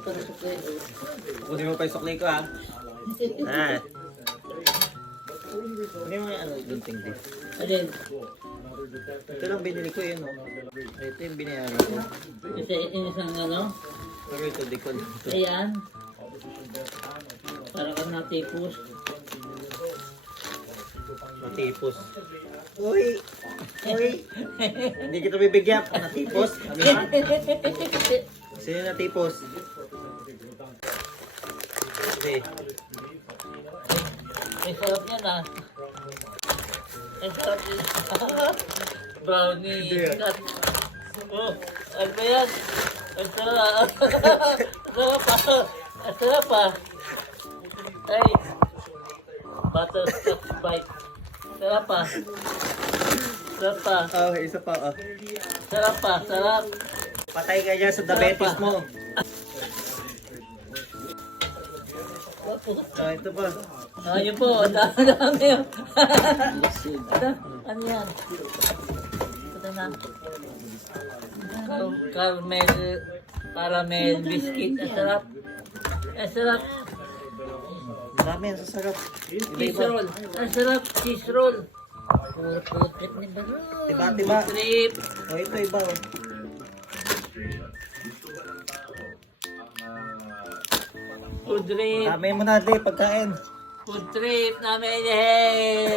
Ito pa na sukli. Kunin mo pa yung sukli ko ha. Ah. Kunin mo yung ano, gunting din. Alin? Ito lang binili ko yun, oh. Ito yung binayaran ko. Isang ano? Pero ito, di ko. Ayan. Para kang natipos. Matipos. Uy! Uy! Hindi kita bibigyan. Natipos? Ano ba? Sino natipos? Hindi. Ay, sarap yan ah. Ay, sarap yan. Brownie. Hindi. Oh, ano ba yan? Ang sarap. Ang sarap ah. Ang sarap ah. Ay. Butterscotch bite. Sarap ah. Sarap ah. Oh, isa pa. Oh. Sarap ah. Sarap. Patay ka dyan sa diabetes mo. Ah, ito pa. Ayun po. Ang dami yun. Ano yan? Ito na. Caramel biscuit. Ang sarap. Ang sarap. Marami ang sasarap. Cheese roll. Ang sarap. Cheese roll. Puro food trip ni Baro. Tiba-tiba. Food trip. Oh, ito iba. Oh. Food trip. Dami mo na di pagkain. Food trip namin. Yay!